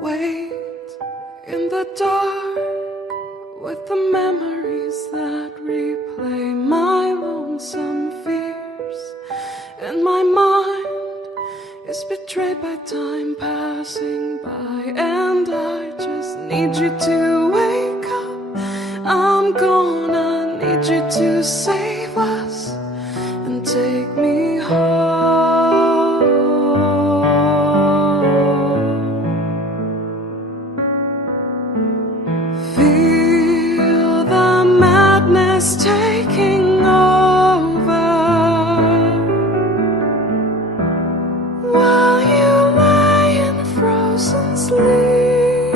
Wait in the dark with the memories that replay my lonesome fears, and my mind is betrayed by time passing by, and I just need you to wake up. I'm gonna need you to save us and take me home. Feel the madness taking over while you lie in frozen sleep.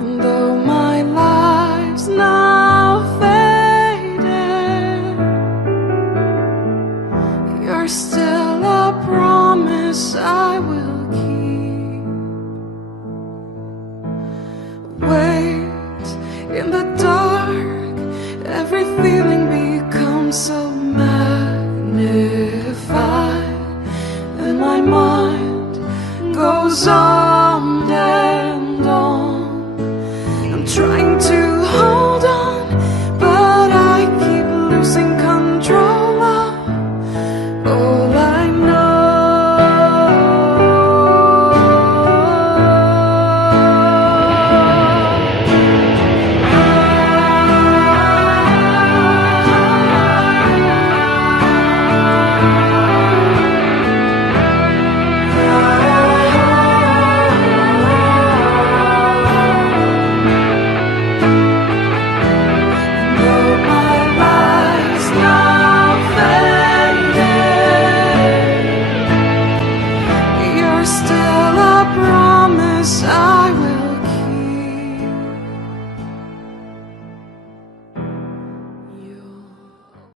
And though my life's now faded, you're still a promise I will keep. Wait in the dark, every feeling becomes so magnified, and my mind goes on and on. I'm trying to hold on, but I keep losing control of all I know. Still